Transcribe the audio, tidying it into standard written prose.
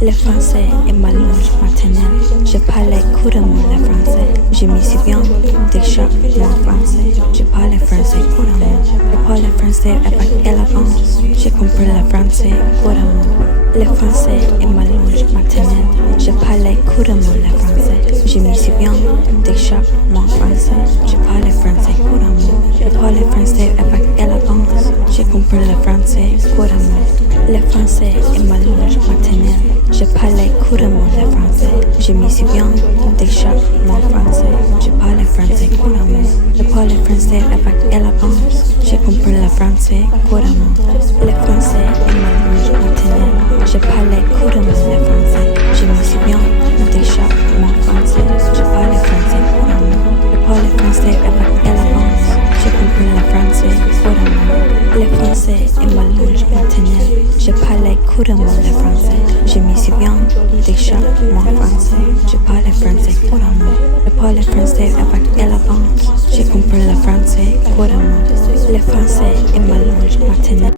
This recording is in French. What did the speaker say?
Le français est ma langue maternelle. Je parlais couramment le français. Je m'y souviens des chaque mois français. Je parlais français couramment. Je parlais français avec élégance. Je comprends le français couramment. Le français est ma langue maternelle. Je parlais couramment le français. Je m'y souviens des chaque mois français. Je parlais français couramment. Je parlais français avec élégance. Je comprends le français couramment. Le français est ma langue maternelle. Je parlais couramment le français. Je m'y souviens de chaque mot français. Je parlais français couramment. Je parlais français avec élégance. Je comprends le français couramment. Le français est ma langue maternelle. Je parlais couramment le français. Je m'y souviens de chaque mot français. Je parlais français couramment. Je parlais français avec élégance. Je comprends le français couramment. Le français est ma langue maternelle. Je parlais couramment le français. Je m'y souviens de chaque mot français. Je parlais français couramment. Je parlais français avec élégance. Je comprends le français couramment. Le français est ma langue maternelle.